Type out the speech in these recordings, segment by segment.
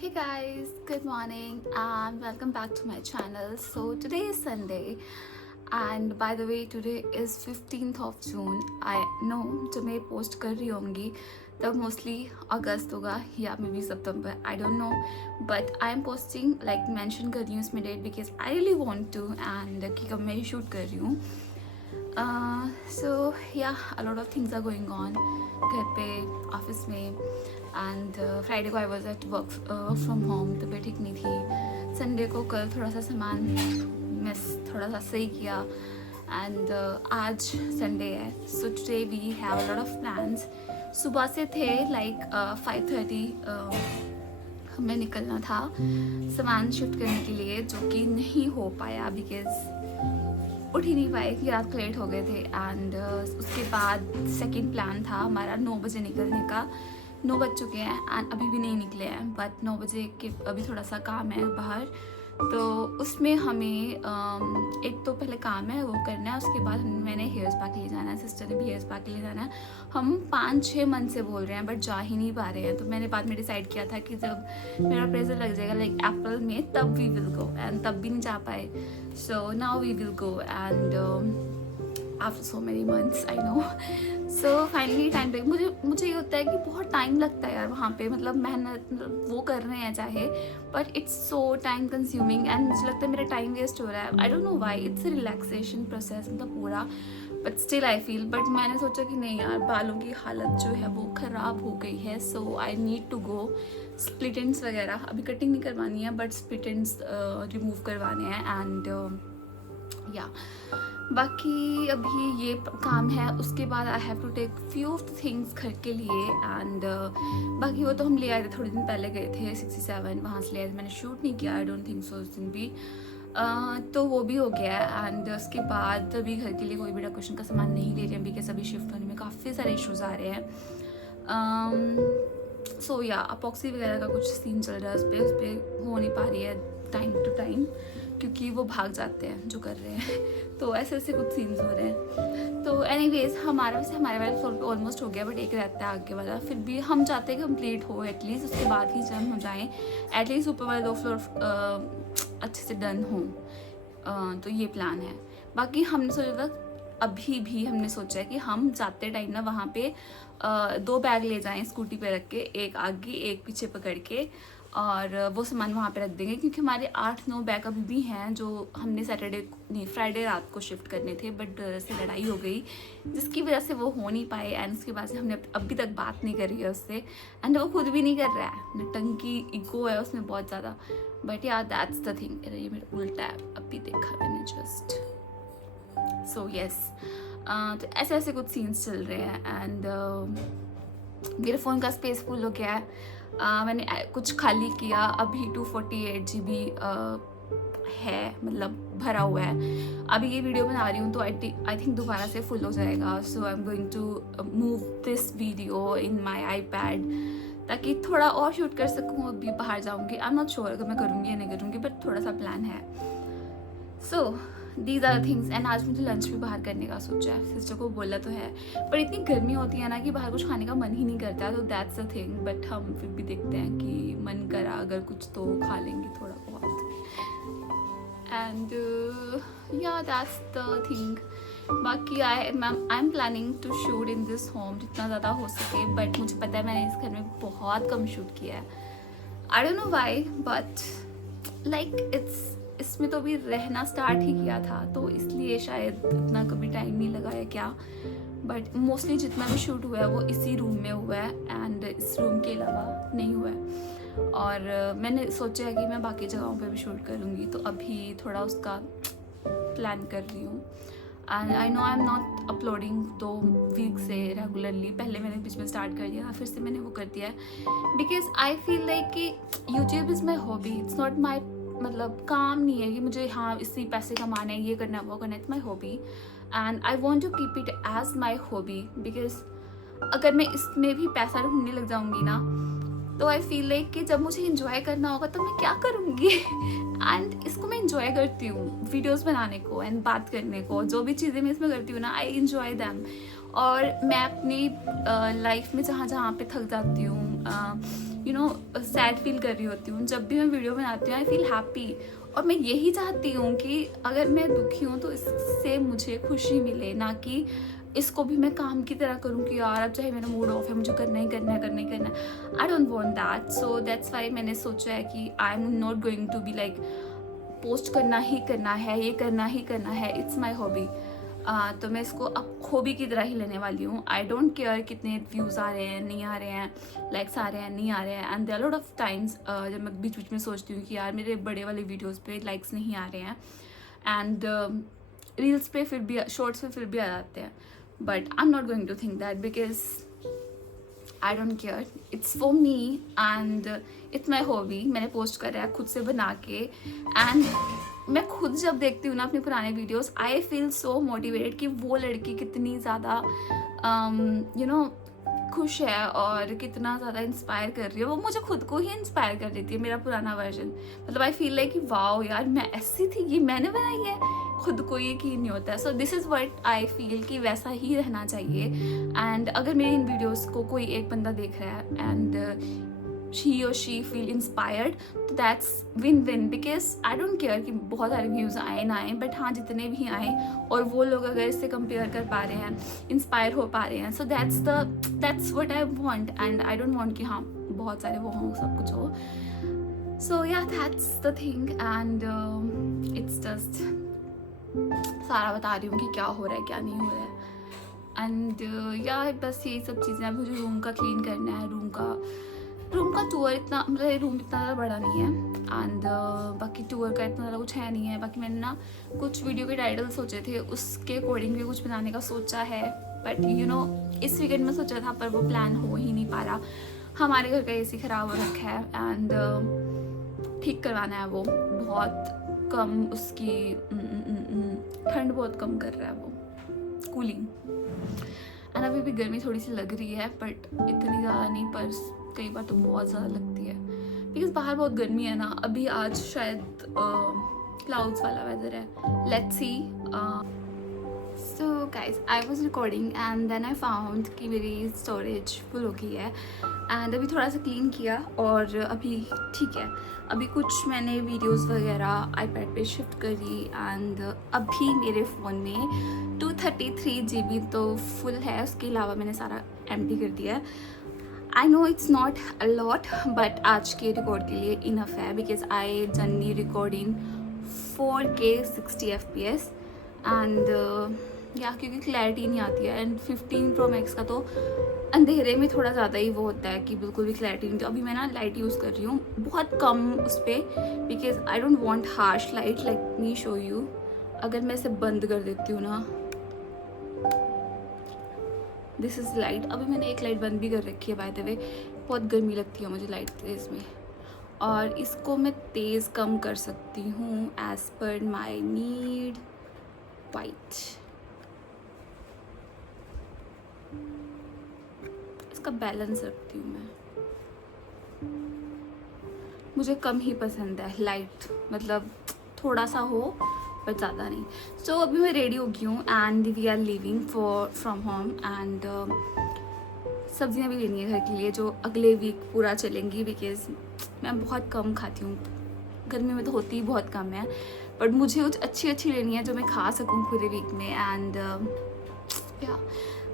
Hey guys, good morning and welcome back to my channel. So today is Sunday and by the way today is 15th of June. I know जब मैं post कर रही होंगी तब mostly अगस्त होगा या मे बी सितंबर, I don't know, but I am posting like mention कर रही हूँ इसमें date because I really want to and कि कब मैं ये शूट कर रही हूँ. So yeah a lot of things are going on घर पे, ऑफिस में. एंड फ्राइडे को I was at work from home, तबीयत ठीक नहीं थी. संडे को कल थोड़ा सा सामान मिस थोड़ा सा सही किया एंड आज संडे है. So today we have lot of plans. सुबह से थे लाइक 5:30 हमें निकलना था सामान शिफ्ट करने के लिए, जो कि नहीं हो पाया बिकॉज उठ ही नहीं पाए कि रात को लेट हो गए थे. एंड उसके बाद सेकंड प्लान था हमारा 9 बजे निकलने का. 9 बज चुके हैं एंड अभी भी नहीं निकले हैं, बट 9 बजे के अभी थोड़ा सा काम है बाहर, तो उसमें हमें एक तो पहले काम है वो करना है. उसके बाद मैंने हेयर स्पा के लिए जाना है, सिस्टर ने भी हेयर स्पा के लिए जाना है. हम 5-6 मंथ से बोल रहे हैं बट जा ही नहीं पा रहे हैं. तो मैंने बाद में डिसाइड किया था कि जब मेरा अप्रेजल लग जाएगा लाइक अप्रैल में तब वी विल गो, एंड तब भी नहीं जा पाए. So now we will go and after so many months I know. So finally time पे मुझे ये होता है कि बहुत टाइम लगता है यार वहाँ पे, मतलब मेहनत मतलब वो कर रहे हैं चाहे, but it's so time consuming and मुझे लगता है मेरा टाइम वेस्ट हो रहा है. I don't know why, it's a relaxation process मतलब पूरा, but still I feel. But मैंने सोचा कि नहीं यार, बालों की हालत जो है वो ख़राब हो गई है, so I need to go. Split ends वगैरह अभी कटिंग नहीं करवानी है बट स्प्लिट एंड्स रिमूव करवाने हैं एंड या बाकी अभी ये काम है. उसके बाद I have to take few of the things घर के लिए एंड बाकी वो तो हम ले आए थे, थोड़े दिन पहले गए थे 67, वहाँ से ले आए थे. मैंने शूट नहीं किया, आई डोंट थिंक सो उस दिन भी. तो वो भी हो गया है. एंड उसके बाद अभी घर के लिए कोई भी डेकोरेशन का सामान नहीं ले रहे हैं बिकॉज अभी शिफ्ट होने में काफ़ी सारे इश्यूज आ रहे हैं. सो या अपॉक्सी वगैरह का कुछ सीन चल रहा है, उस पर हो नहीं पा रही है टाइम टू टाइम क्योंकि वो भाग जाते हैं जो कर रहे हैं. तो ऐसे ऐसे कुछ सीन्स हो रहे हैं. तो एनीवेज हमारे वाला फ्लोर ऑलमोस्ट हो गया, बट एक रहता है आगे वाला, फिर भी हम चाहते हैं कंप्लीट हो एटलीस्ट. उसके बाद ही जब हम जाएँ एटलीस्ट ऊपर वाले 2 फ्लोर अच्छे से डन हो. तो ये प्लान है. बाकी हमने सोचा था, अभी भी हमने सोचा है कि हम जाते टाइम ना वहाँ पे 2 बैग ले जाएं स्कूटी पे रख के, एक आगे एक पीछे पकड़ के, और वो सामान वहाँ पे रख देंगे क्योंकि हमारे 8-9 बैग अभी भी हैं जो हमने फ्राइडे रात को शिफ्ट करने थे, बट से लड़ाई हो गई जिसकी वजह से वो हो नहीं पाए. एंड उसके बाद से हमने अभी तक बात नहीं करी है उससे, एंड वो खुद भी नहीं कर रहा है. नटंकी ईगो है उसमें बहुत ज़्यादा. बट यार दैट्स द थिंग. ये मेरा उल्टा है, अभी देखा मैंने जस्ट. सो येस, तो ऐसे ऐसे कुछ सीन्स चल रहे हैं. एंड मेरे फ़ोन का स्पेस फुल हो गया है. मैंने कुछ खाली किया, अभी 248 GB है, मतलब भरा हुआ है. अभी ये वीडियो बना रही हूँ तो आई थिंक दोबारा से फुल हो जाएगा. So I am going to move this video in my iPad ताकि थोड़ा और शूट कर सकूँ. अभी बाहर जाऊँगी, आई एम नॉट श्योर अगर मैं करूँगी या नहीं करूँगी, बट थोड़ा सा प्लान है. So these are things. And आज मुझे लंच भी बाहर करने का सोचा है, सिस्टर को बोला तो है, पर इतनी गर्मी होती है ना कि बाहर कुछ खाने का मन ही नहीं करता. तो दैट्स अ थिंग. बट हम फिर भी देखते हैं कि मन करा अगर कुछ तो खा लेंगे थोड़ा बहुत. And yeah that's the thing. बाकी I am planning to shoot in this home जितना ज़्यादा हो सके, बट मुझे पता है मैंने इस घर में बहुत कम शूट किया है. I don't know why, but like इसमें तो भी रहना स्टार्ट ही किया था तो इसलिए शायद इतना कभी टाइम नहीं लगा है क्या. बट मोस्टली जितना भी शूट हुआ है वो इसी रूम में हुआ है एंड इस रूम के अलावा नहीं हुआ है. और मैंने सोचा है कि मैं बाकी जगहों पे भी शूट करूँगी, तो अभी थोड़ा उसका प्लान कर रही हूँ. And I know I am not uploading 2 week से रेगुलरली. पहले मैंने बीच में स्टार्ट कर दिया था, फिर से मैंने वो कर दिया है बिकॉज आई फील लाइक कि YouTube is my hobby, it's not my, मतलब काम नहीं है कि मुझे हाँ इसी पैसे कमाना है, ये करना है वो करना है. It's my hobby and I want to keep it as my hobby because अगर मैं इसमें भी पैसा ढूंढने लग जाऊँगी ना तो आई फील लाइक कि जब मुझे इंजॉय करना होगा तो मैं क्या करूँगी. एंड इसको मैं इंजॉय करती हूँ, वीडियोस बनाने को एंड बात करने को, जो भी चीज़ें मैं इसमें करती हूँ ना, आई इंजॉय दैम. और मैं अपनी लाइफ में जहाँ जहाँ पे थक जाती हूँ यू नो सैड फील कर रही होती हूँ, जब भी मैं वीडियो बनाती हूँ आई फील हैप्पी। और मैं यही चाहती हूँ कि अगर मैं दुखी हूँ तो इससे मुझे खुशी मिले, ना कि इसको भी मैं काम की तरह करूँ कि यार अब चाहे मेरा मूड ऑफ है मुझे करना ही करना है, करना ही करना है। I don't want that, so that's why मैंने सोचा है कि I am not going to be like post करना ही करना है, ये करना ही करना है, इट्स माई हॉबी। तो मैं इसको अब हॉबी की तरह ही लेने वाली हूँ। आई डोंट केयर कितने व्यूज़ आ रहे हैं, नहीं आ रहे हैं, लाइक्स आ रहे हैं, नहीं आ रहे हैं। And there lot of times जब मैं बीच बीच में सोचती हूँ कि यार मेरे बड़े वाले वीडियोज़ पे लाइक्स नहीं आ रहे हैं, एंड रील्स पे फिर भी, शॉर्ट्स पे फिर भी आ जाते हैं, but I am not going to think that because I don't care, it's for me and it's my hobby. मैंने पोस्ट करा है खुद से बना के, एंड मैं खुद जब देखती हूँ ना अपने पुराने वीडियोस, आई फील सो मोटिवेटेड कि वो लड़की कितनी ज़्यादा यू नो खुश है और कितना ज़्यादा इंस्पायर कर रही है। वो मुझे खुद को ही इंस्पायर कर देती है, मेरा पुराना वर्जन। मतलब आई फील लाइक कि वाओ यार मैं ऐसी थी, ये मैंने बनाई है, खुद को यकीन नहीं होता है। So this is what I feel कि वैसा ही रहना चाहिए। एंड अगर मेरे इन वीडियोस को कोई एक बंदा देख रहा है and she or she feel inspired, तो that's win-win because I don't care कि बहुत सारे व्यूज़ आए ना आए, बट हाँ जितने भी आए और वो लोग अगर इससे कंपेयर कर पा रहे हैं, इंस्पायर हो पा रहे हैं, so that's what I want and I don't want कि हाँ बहुत सारे वो हों, सब कुछ हो। So yeah, that's the thing and it's just सारा बता रही हूँ कि क्या हो रहा है क्या नहीं हो रहा है। एंड यार बस यही सब चीज़ें, मुझे रूम का क्लीन करना है, रूम का टूर इतना, मतलब रूम इतना ज़्यादा बड़ा नहीं है, एंड बाकी टूर का इतना ज़्यादा कुछ है नहीं है। बाकी मैंने ना कुछ वीडियो के टाइटल सोचे थे, उसके अकॉर्डिंग भी कुछ बनाने का सोचा है, बट यू नो इस वीकेंड में सोचा था पर वो प्लान हो ही नहीं पा रहा। हमारे घर का एसी ख़राब हो रखा है एंड ठीक करवाना है, वो बहुत कम उसकी ठंड बहुत कम कर रहा है वो, कूलिंग। एंड अभी भी गर्मी थोड़ी सी लग रही है बट इतनी ज़्यादा नहीं, पर कई बार तो बहुत ज़्यादा लगती है बिकॉज बाहर बहुत गर्मी है ना। अभी आज शायद क्लाउड्स वाला वेदर है, let's see. So guys I was recording and then I found कि मेरी स्टोरेज फुल हो गई है, एंड अभी थोड़ा सा क्लीन किया और अभी ठीक है। अभी कुछ मैंने वीडियोस वगैरह आईपैड पे शिफ्ट करी एंड अभी मेरे फ़ोन में 233 GB तो फुल है, उसके अलावा मैंने सारा एम्प्टी कर दिया है। I know it's not a lot but आज के रिकॉर्ड के लिए इनफ है because I generally record in 4K 60 FPS and या क्योंकि क्लैरिटी नहीं आती है। एंड 15 Pro Max का तो अंधेरे में थोड़ा ज़्यादा ही वो होता है कि बिल्कुल भी क्लैरिटी नहीं। तो अभी मैं ना लाइट यूज़ कर रही हूँ बहुत कम उस पर because I don't want harsh light. Like me show you, अगर मैं इसे बंद कर देती हूँ ना, दिस इज़ लाइट। अभी मैंने एक लाइट बंद भी कर रखी है बाय द वे, बहुत गर्मी लगती है मुझे लाइट तेज़ में, और इसको मैं तेज़ कम कर सकती हूँ एज़ पर माई नीड। वाइट, इसका बैलेंस रखती हूँ मैं, मुझे कम ही पसंद है लाइट, मतलब थोड़ा सा हो पर ज़्यादा नहीं। सो अभी मैं रेडी हो गई हूँ and we are living from home and सब्जियाँ भी लेनी है घर के लिए जो अगले वीक पूरा चलेंगी बिकॉज मैं बहुत कम खाती हूँ, गर्मी में तो होती ही बहुत कम है, बट मुझे कुछ अच्छी लेनी है जो मैं खा सकूँ पूरे वीक में। एंड या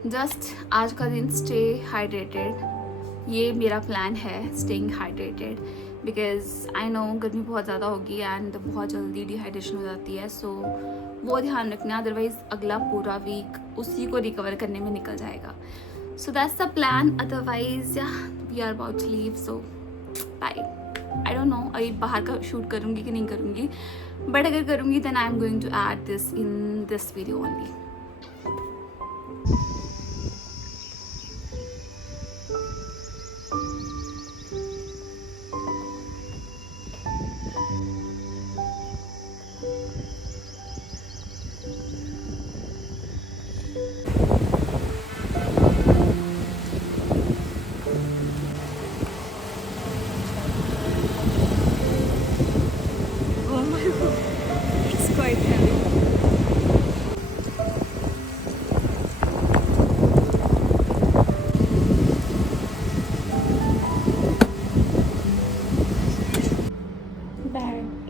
जस्ट आज का दिन स्टे हाइड्रेटेड, ये मेरा प्लान है, staying hydrated because I know गर्मी बहुत ज़्यादा होगी एंड बहुत जल्दी डिहाइड्रेशन हो जाती है। सो वो ध्यान रखना, अदरवाइज़ अगला पूरा वीक उसी को रिकवर करने में निकल जाएगा। So that's the plan, otherwise we are about to leave, so bye. I don't know अभी बाहर का शूट करूँगी कि नहीं करूँगी, बट अगर करूँगी then I am going to add this in this video only.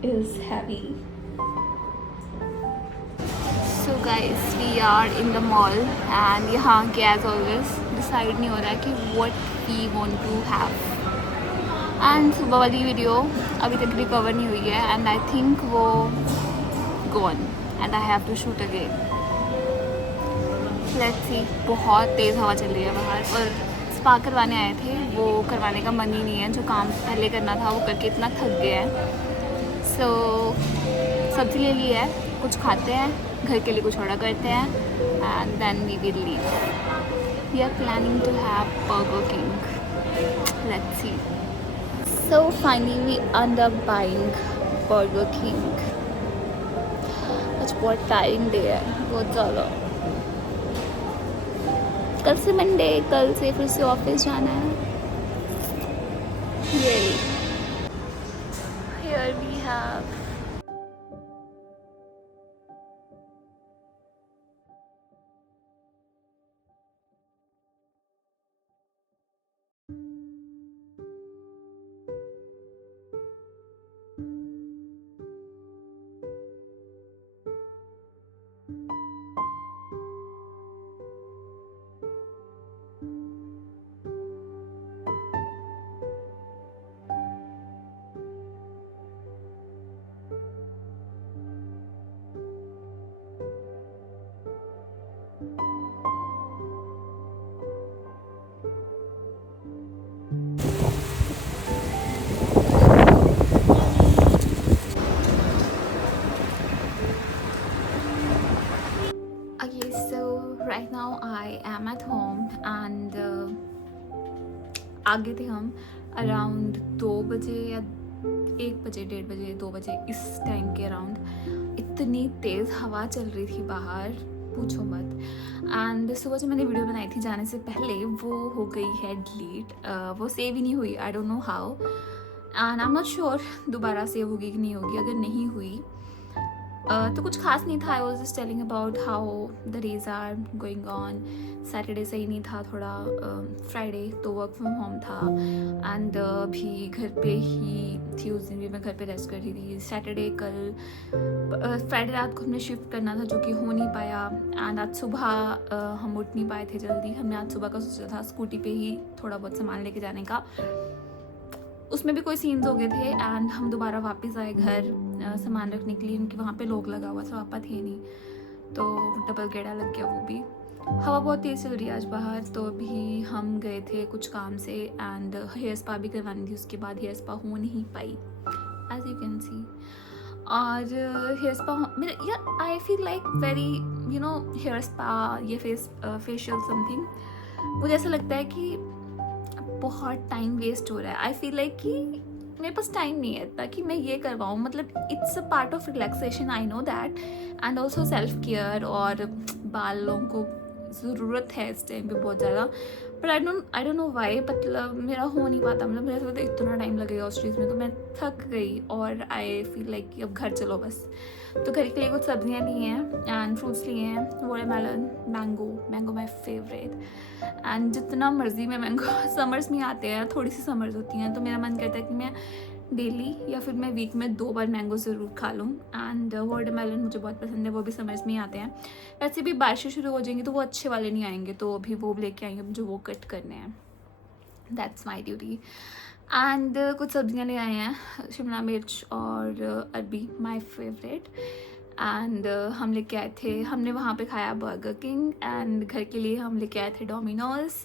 is heavy. So guys, we are in the mall and यहाँ के as always decide नहीं हो रहा है कि what we want to have. And सुबह वाली वीडियो अभी तक रिकवर नहीं हुई है and I think वो gone and I have to shoot again. Let's see. बहुत तेज़ हवा चल रही है बाहर और स्पा करवाने आए थे, वो करवाने का मन ही नहीं है, जो काम पहले करना था वो करके इतना थक गए हैं. So सब्ज़ी ले ली है, कुछ खाते हैं, घर के लिए कुछ ऑर्डर करते हैं and then we will leave. We are planning to have Burger King. Let's see. So finally we end up buying Burger King. आज बहुत टायरिंग डे है, बहुत ज़्यादा. कल से मंडे, कल से फिर से ऑफिस जाना है. Yay. Here we have okay, so right now I am at home and आ गए थे हम अराउंड 2 बजे या 1 बजे, 1:30 बजे, 2 बजे, इस टाइम के अराउंड. इतनी तेज़ हवा चल रही थी बाहर, पूछो मत. एंड सुबह जो मैंने वीडियो बनाई थी जाने से पहले वो हो गई है डिलीट. वो सेव ही नहीं हुई. आई don't know how and I am not sure दोबारा सेव होगी कि नहीं होगी. अगर नहीं हुई तो कुछ खास नहीं था. I was just telling about how the days are going on. Saturday सही नहीं था थोड़ा, फ्राइडे तो वर्क फ्रॉम होम था एंड भी घर पे ही थी उस दिन भी मैं घर पे रेस्ट कर रही थी. सैटरडे कल फ्राइडे रात को हमने शिफ्ट करना था जो कि हो नहीं पाया एंड आज सुबह हम उठ नहीं पाए थे जल्दी. हमने आज सुबह का सोचा था स्कूटी पे ही थोड़ा बहुत सामान लेके जाने का. उसमें भी कोई सीन्स हो गए थे एंड हम दोबारा वापस आए घर सामान रखने के लिए. उनके वहाँ पे लोग लगा हुआ था, पापा थे नहीं तो डबल गेड़ा लग गया वो भी. हवा बहुत तेज़ चल रही है आज बाहर. तो अभी हम गए थे कुछ काम से एंड हेयर स्पा भी करवानी थी. उसके बाद हेयर स्पा हो नहीं पाई एज यू कैन सी. और हेयर स्पा मेरा यार I feel like very you know hair spa ये फेशियल समथिंग मुझे ऐसा लगता है कि बहुत टाइम वेस्ट हो रहा है. आई फील लाइक कि मेरे पास टाइम नहीं है ताकि मैं ये करवाऊँ. मतलब it's a part of relaxation, I know that, and also self care. और बालों को ज़रूरत है इस टाइम पे बहुत ज़्यादा. But I don't know why. मतलब मेरा हो नहीं पाता. मतलब मेरे साथ इतना टाइम लगेगा उस चीज़ में. तो मैं थक गई और आई फील लाइक कि अब घर चलो बस. तो घर के लिए कुछ सब्जियाँ ली हैं एंड फ्रूट्स लिए हैं. Watermelon, mango my favourite. And जितना मर्जी में मैंगो समर्स में आते हैं, थोड़ी सी समर्स होती हैं तो मेरा मन करता है कि मैं डेली या फिर मैं वीक में 2 बार मैंगो ज़रूर खा लूँ. एंड वाटरमेलन मुझे बहुत पसंद है, वो भी समर्स में ही आते हैं. वैसे भी बारिशें शुरू हो जाएंगी तो वो अच्छे वाले नहीं आएंगे, तो अभी वो लेके आएंगे मुझे, वो कट करने हैं. That's my duty. एंड कुछ सब्जियाँ ले आए हैं, शिमला मिर्च और अरबी, माई फेवरेट. एंड हम लेके आए थे, हमने वहाँ पे खाया बर्गर किंग. एंड घर के लिए हम लेके आए थे डोमिनोज.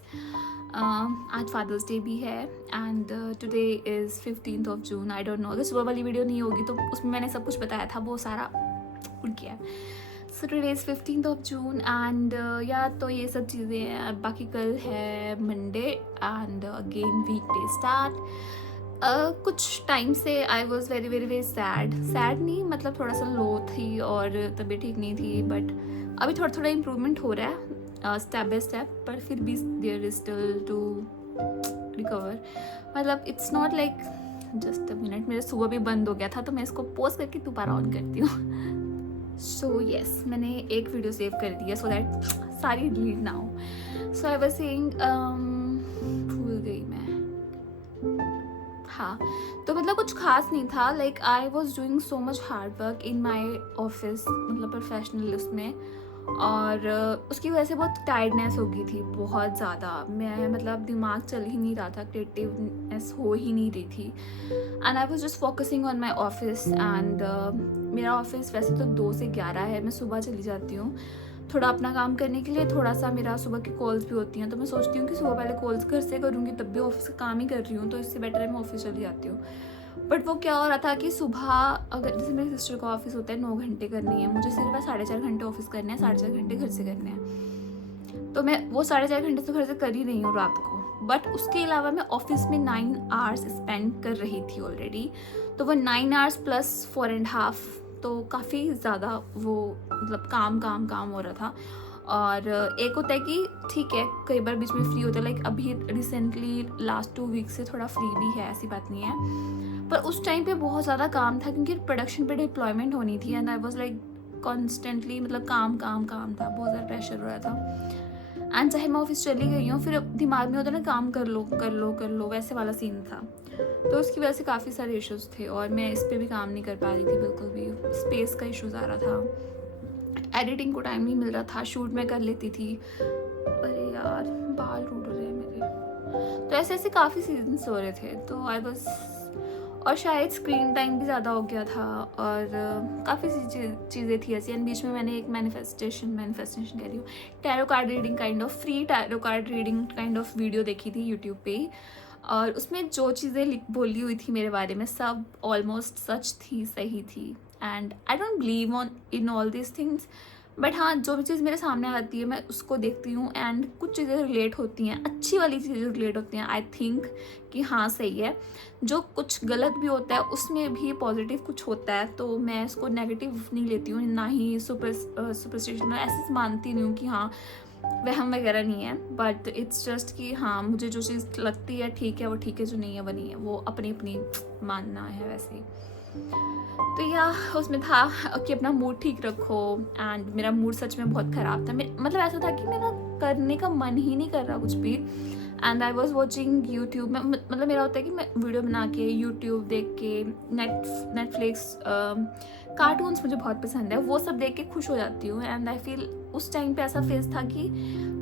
आज फादर्स डे भी है and today is 15th of June. I don't no, अगर सुबह वाली वीडियो नहीं होगी तो उसमें मैंने सब कुछ बताया था, वो सारा उड़ गया. So today is 15th of June and या तो ये सब चीज़ें हैं. बाकी कल है Monday and again week day start. कुछ टाइम से I was very very very sad नहीं, मतलब थोड़ा सा लो थी और तबीयत ठीक नहीं थी. बट अभी थोड़ा थोड़ा इम्प्रूवमेंट हो रहा है स्टेप बाय स्टेप. पर फिर भी there is still to recover. मतलब it's not like just a minute. मेरा सुबह भी बंद हो गया था तो मैं इसको पोस्ट करके दोबारा ऑन करती हूँ. सो येस, मैंने एक वीडियो सेव कर दी है सो दैट सारी डिलीट ना हो. सो आई वाज सेइंग, भूल गई मैं. हाँ, तो मतलब कुछ खास नहीं था, like I was doing so much hard work in my office, मतलब प्रोफेशनल उसमें, और उसकी वजह से बहुत टायर्डनेस हो गई थी बहुत ज़्यादा। मैं मतलब दिमाग चल ही नहीं रहा था, क्रिएटिवनेस हो ही नहीं रही थी, and I was just focusing on my office. And मेरा ऑफिस वैसे तो 2 से 11 है, मैं सुबह चली जाती हूँ थोड़ा अपना काम करने के लिए, थोड़ा सा मेरा सुबह की कॉल्स भी होती हैं, तो मैं सोचती हूँ कि सुबह पहले कॉल्स घर से करूँगी, तब भी ऑफिस का काम ही कर रही हूँ, तो इससे बेटर है मैं ऑफिस चली जाती हूँ। बट वो क्या हो रहा था कि सुबह, अगर जैसे मेरी सिस्टर का ऑफिस होता है 9 घंटे करनी है, मुझे सिर्फ 4.5 घंटे ऑफिस करने हैं, 4.5 घंटे घर से करने हैं, तो मैं वो 4.5 घंटे तो घर से कर ही रही हूँ रात को। बट उसके अलावा मैं ऑफिस में 9 आवर्स स्पेंड कर रही थी ऑलरेडी, तो वो 9 आवर्स प्लस 4.5, तो काफ़ी ज़्यादा वो मतलब काम हो रहा था। और एक होता है कि ठीक है कई बार बीच में फ्री होता है, लाइक अभी रिसेंटली लास्ट 2 वीक से थोड़ा फ्री भी है, ऐसी बात नहीं है, पर उस टाइम पे बहुत ज़्यादा काम था क्योंकि प्रोडक्शन पे डिप्लॉयमेंट होनी थी, and I was like constantly, मतलब काम था, बहुत ज़्यादा प्रेशर हो रहा था। एंड चाहे मैं ऑफिस चली गई हूँ, फिर दिमाग में होता ना काम कर लो, वैसे वाला सीन था, तो उसकी वजह से काफ़ी सारे इश्यूज़ थे, और मैं इस पर भी काम नहीं कर पा रही थी बिल्कुल भी। स्पेस का इशूज़ आ रहा था, एडिटिंग को टाइम नहीं मिल रहा था, शूट मैं कर लेती थी, अरे यार बाल टूट रहे हैं मेरे, तो ऐसे काफ़ी सीजन्स हो रहे थे, तो आई बस, और शायद स्क्रीन टाइम भी ज़्यादा हो गया था, और काफ़ी सी चीज़ें थी ऐसी। एंड बीच में मैंने एक मैनिफेस्टेशन कह रही हूँ, tarot card reading kind of, free tarot card reading kind of video देखी थी यूट्यूब पे ही, और उसमें जो चीज़ें बोली हुई थी मेरे बारे में सब ऑलमोस्ट सच थी, सही थी। And I don't believe in all this things, but हाँ, जो भी चीज़ मेरे सामने आती है मैं उसको देखती हूँ, एंड कुछ चीज़ें रिलेट होती हैं, अच्छी वाली चीज़ें रिलेट होती हैं, आई थिंक कि हाँ सही है। जो कुछ गलत भी होता है उसमें भी पॉजिटिव कुछ होता है, तो मैं इसको नेगेटिव नहीं लेती हूँ, ना ही सुपरस्टिशन ऐसे मानती नहीं हूँ कि हाँ वहम वगैरह नहीं है, बट इट्स जस्ट कि हाँ मुझे जो चीज़ लगती है ठीक है वो ठीक है, जो नहीं है वो नहीं है, वो अपनी अपनी मानना है वैसे ही। तो या उसमें था कि अपना मूड ठीक रखो, एंड मेरा मूड सच में बहुत ख़राब था, मतलब ऐसा था कि मेरा करने का मन ही नहीं कर रहा कुछ भी, and I was watching YouTube में, मतलब मेरा होता है कि मैं वीडियो बना के यूट्यूब देख के, नेटफ्लिक्स, कार्टून्स मुझे बहुत पसंद है, वो सब देख के खुश हो जाती हूँ, एंड आई फील उस टाइम पे ऐसा फेस था कि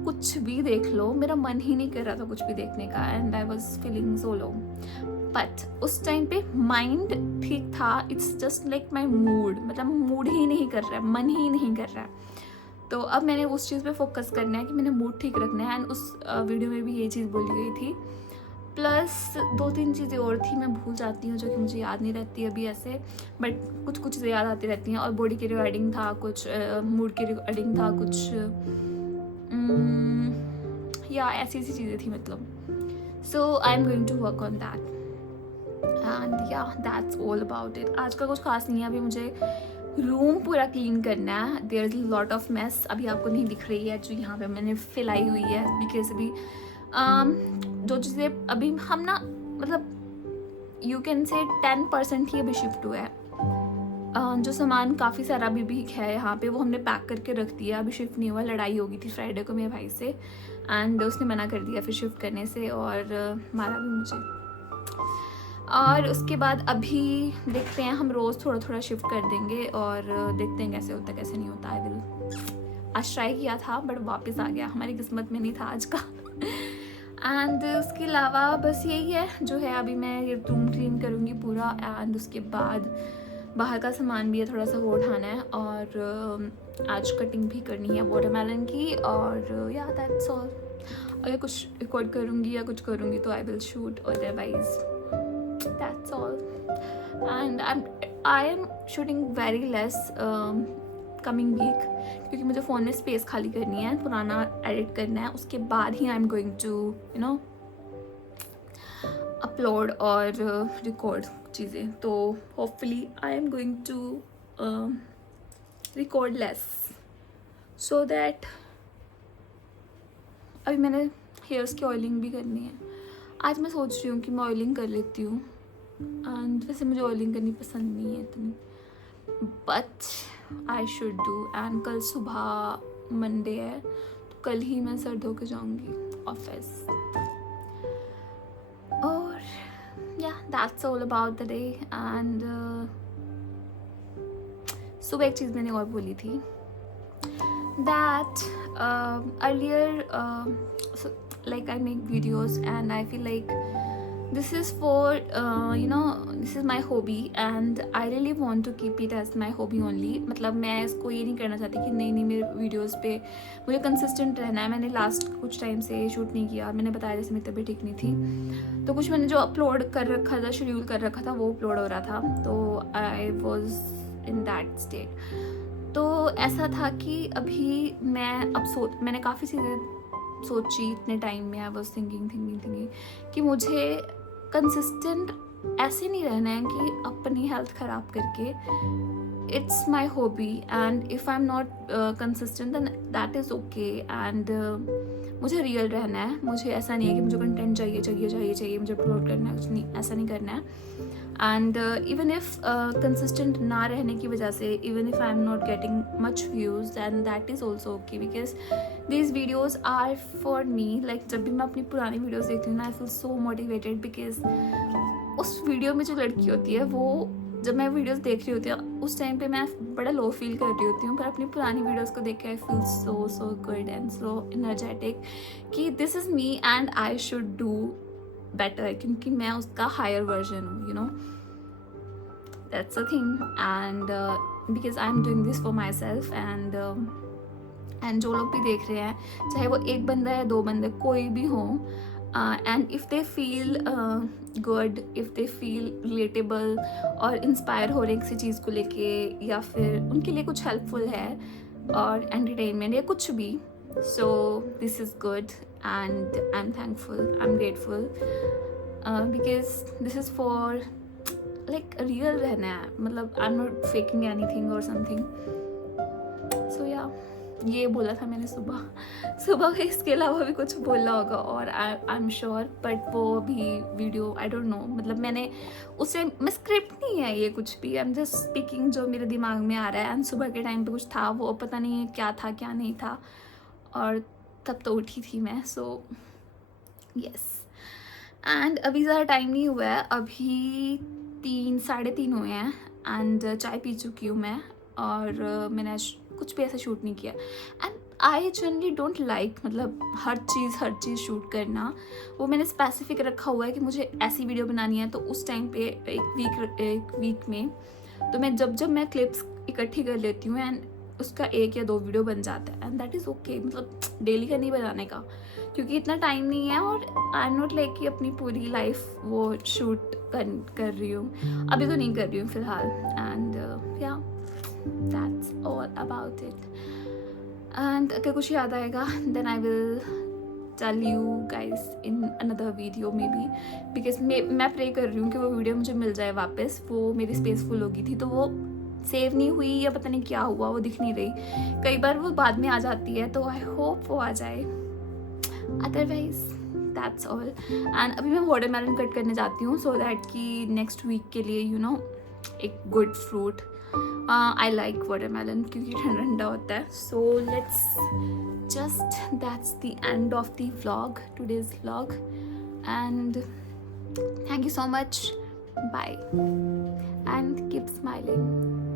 कुछ भी देख लो, मेरा मन ही नहीं कर रहा था कुछ भी देखने का, and I was feeling so low. But उस टाइम पे माइंड ठीक था, it's just like my mood, मतलब मूड ही नहीं कर रहा है, मन ही नहीं कर रहा है, तो अब मैंने उस चीज़ पे फोकस करना है कि मैंने मूड ठीक रखना है, एंड उस वीडियो में भी ये चीज़ बोली गई थी, प्लस 2-3 चीज़ें और थी, मैं भूल जाती हूँ जो कि मुझे याद नहीं रहती अभी ऐसे, बट कुछ चीज़ें याद आती रहती हैं, और बॉडी के रिगार्डिंग था कुछ, मूड के रिगार्डिंग था कुछ, या ऐसी चीज़ें थी मतलब। So I am going to work on that, and yeah that's all about it. आज का कुछ खास नहीं है, अभी मुझे रूम पूरा क्लीन करना है, there is lot of mess, अभी आपको नहीं दिख रही है जो यहाँ पे मैंने फैलाई हुई है, बिकॉज अभी जो चीज़ें अभी हम ना, मतलब यू कैन से 10% ही अभी शिफ्ट हुआ है, जो सामान काफ़ी सारा अभी भी है यहाँ पे, वो हमने पैक करके रख दिया, अभी शिफ्ट नहीं हुआ। लड़ाई हो गई थी फ्राइडे को मेरे भाई से, एंड उसने मना कर दिया फिर शिफ्ट करने से, और मारा भी मुझे। और उसके बाद अभी देखते हैं, हम रोज़ थोड़ा थोड़ा शिफ्ट कर देंगे, और देखते हैं कैसे होता है कैसे नहीं होता। आई विल, आज ट्राई किया था बट वापस आ गया, हमारी किस्मत में नहीं था आज का। एंड उसके अलावा बस यही है जो है, अभी मैं ये रूम क्लीन करूँगी पूरा, एंड उसके बाद बाहर का सामान भी है थोड़ा सा वो उठाना है, और आज कटिंग भी करनी है वाटरमेलन की, और या दैट्स ऑल। अगर कुछ रिकॉर्ड करूँगी या कुछ करूँगी तो I will shoot, otherwise that's all. And I am shooting very less coming week, क्योंकि मुझे फ़ोन में स्पेस खाली करनी है, पुराना एडिट करना है, उसके बाद ही I am going to you know upload और रिकॉर्ड चीज़ें, तो hopefully I am going to record less, so that अभी मैंने हेयर्स की ऑयलिंग भी करनी है। आज मैं सोच रही हूँ कि मैं ऑयलिंग कर लेती हूँ, एंड वैसे मुझे ऑयलिंग करनी पसंद नहीं है इतनी, but I should do. And कल सुबह मंडे है, तो कल ही मैं सर धो के जाऊँगी ऑफिस, और या that's all about the day. And सुबह एक चीज़ मैंने और बोली थी, that earlier like I make videos and I feel like this is for this is my hobby and I really want to keep it as my hobby only. मतलब मैं इसको ये नहीं करना चाहती कि नहीं मेरे वीडियोस पे मुझे कंसिस्टेंट रहना है. मैंने लास्ट कुछ टाइम से शूट नहीं किया, मैंने बताया जैसे मेरी तबीयत ठीक नहीं थी, तो कुछ मैंने जो अपलोड कर रखा था, शेड्यूल कर रखा था, वो अपलोड हो रहा था. तो I was in that state. तो ऐसा था कि अभी मैंने काफ़ी चीज़ें सोची इतने टाइम में. आई वॉज थिंकिंग कि मुझे कंसिस्टेंट ऐसे नहीं रहना है कि अपनी हेल्थ ख़राब करके. It's my hobby and if I am not consistent then that is okay. And मुझे रियल रहना है. मुझे ऐसा नहीं है कि मुझे कंटेंट चाहिए मुझे अपलोड करना है, कुछ नहीं, ऐसा नहीं करना है. एंड इवन इफ कंसिस्टेंट ना रहने की वजह से, even if I am not getting much views, and that is also okay because these videos are for me. Like जब भी मैं अपनी पुरानी वीडियोज़ देखती हूँ ना, I feel so motivated because उस वीडियो में जो लड़की होती है वो, जब मैं वीडियोज़ देख रही होती हूँ उस टाइम पे मैं बड़ा लो फील कर रही होती हूँ, पर अपनी पुरानी वीडियोज़ को देख के I feel so good and so energetic कि this is me and I should do better, क्योंकि मैं उसका हायर वर्जन हूँ, you know. That's a thing. And because I am doing this for myself. एंड जो लोग भी देख रहे हैं, चाहे वो एक बंदा या दो बंदे, कोई भी हो, and if they feel good, if they feel relatable और इंस्पायर हो रहे हैं किसी चीज़ को लेके, या फिर उनके लिए कुछ हेल्पफुल है और एंटरटेनमेंट या कुछ भी, so this is good and I'm thankful, I'm grateful because this is for like real रहना है. मतलब I'm not faking anything or something. So yeah, ये बोला था मैंने सुबह. इसके अलावा भी कुछ बोला होगा और आई एम श्योर, बट वो अभी वीडियो आई डोंट नो. मतलब मैंने उससे, मैं स्क्रिप्ट नहीं है ये कुछ भी, आई एम जस्ट स्पीकिंग जो मेरे दिमाग में आ रहा है. एंड सुबह के टाइम पे कुछ था, वो पता नहीं क्या था क्या नहीं था, और तब तो उठी थी मैं. So yes. एंड अभी ज़्यादा टाइम नहीं हुआ है, अभी 3-3:30 हुए हैं. एंड चाय पी चुकी हूँ मैं, और मैंने कुछ भी ऐसा शूट नहीं किया. And I generally don't like, मतलब हर चीज़ शूट करना. वो मैंने स्पेसिफिक रखा हुआ है कि मुझे ऐसी वीडियो बनानी है, तो उस टाइम पे एक वीक में तो मैं जब मैं क्लिप्स इकट्ठी कर लेती हूँ एंड उसका 1 या 2 वीडियो बन जाता है. And that is okay. मतलब डेली का नहीं बनाने का, क्योंकि इतना टाइम नहीं है, और आई एम नॉट लाइक कि अपनी पूरी लाइफ वो शूट कर रही हूँ. अभी तो नहीं कर रही हूँ फ़िलहाल. एंड या that's all about it. And अगर कुछ याद आएगा then I will tell you guys in another video maybe, because मैं प्रे कर रही हूँ कि वो वीडियो मुझे मिल जाए वापस. वो मेरी स्पेस फुल हो गई थी, तो वो सेव नहीं हुई या पता नहीं क्या हुआ, वो दिख नहीं रही. कई बार वो बाद में आ जाती है, तो आई होप वो आ जाए. Otherwise that's all. एंड अभी मैं वाटरमेलन कट करने जाती हूँ, सो दैट कि नेक्स्ट वीक के लिए यू नो एक good fruit. I like watermelon क्योंकि ठंडा ठंडा होता है. So let's just, that's the end of the vlog, today's vlog. And thank you so much. Bye and keep smiling.